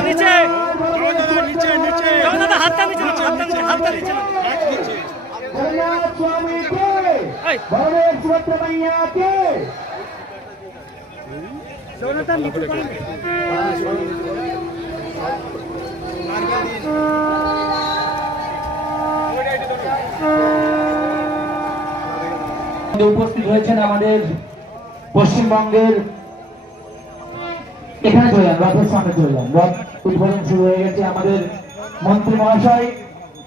নিচে নিচে নিচে হাতটা নিচে হাতটা নিচে উপস্থিত হয়েছেন আমাদের পশ্চিমবঙ্গের এখানে চললাম রথের সামনে চললাম রথ উদ্বোধন শুরু হয়ে গেছে আমাদের মন্ত্রী মহাশয়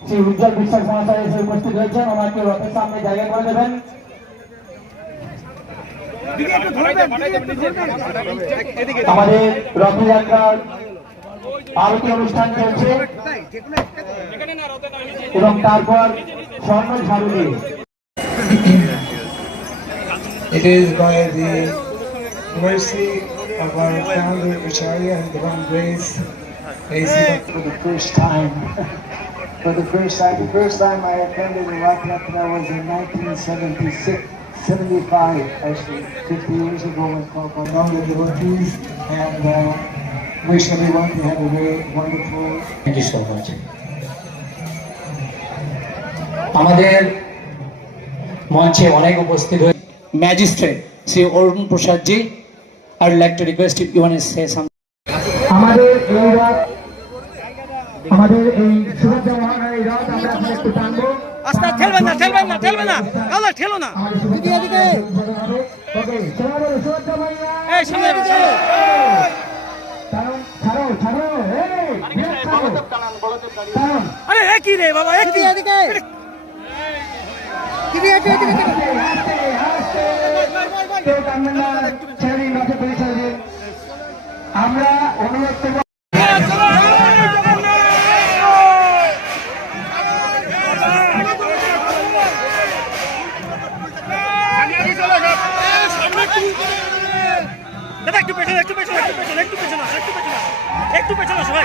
শ্রী উজ্জ্বল বিশ্বাস মহাশয় এসে উপস্থিত হয়েছেন ওনাকে রথের সামনে জায়গা করে দেবেন আমাদের রথযাত্রার আরতি অনুষ্ঠান চলছে এবং তারপর স্বর্ণ ঝাড়ু দিয়ে It is by the mercy of our founder Acharya and Divine Grace for the first time. The first time I attended the Rath Yatra was in 1976, 75 actually, 50 years ago when Kalpana among the devotees and wish everyone to have a very wonderful. Thank you so much. আমাদের মঞ্চে অনেক উপস্থিত হয়ে magistrate Shri Arun Prasad G I would like to request if you want to say something. আমাদের এই শুভেচ্ছা মহানায় এই রাত আমরা এখন একটু টানবো আস্তে ঠেলবেন না কালা ঠেলো না এদিকে ওকে চলো শুভেচ্ছা ভাইয়া এই সামনে চলো ছাড়ো আরে এ কি রে বাবা এ কি এদিকে আমরা অনুরোধ করব দাদা একটু পেছনে সবাই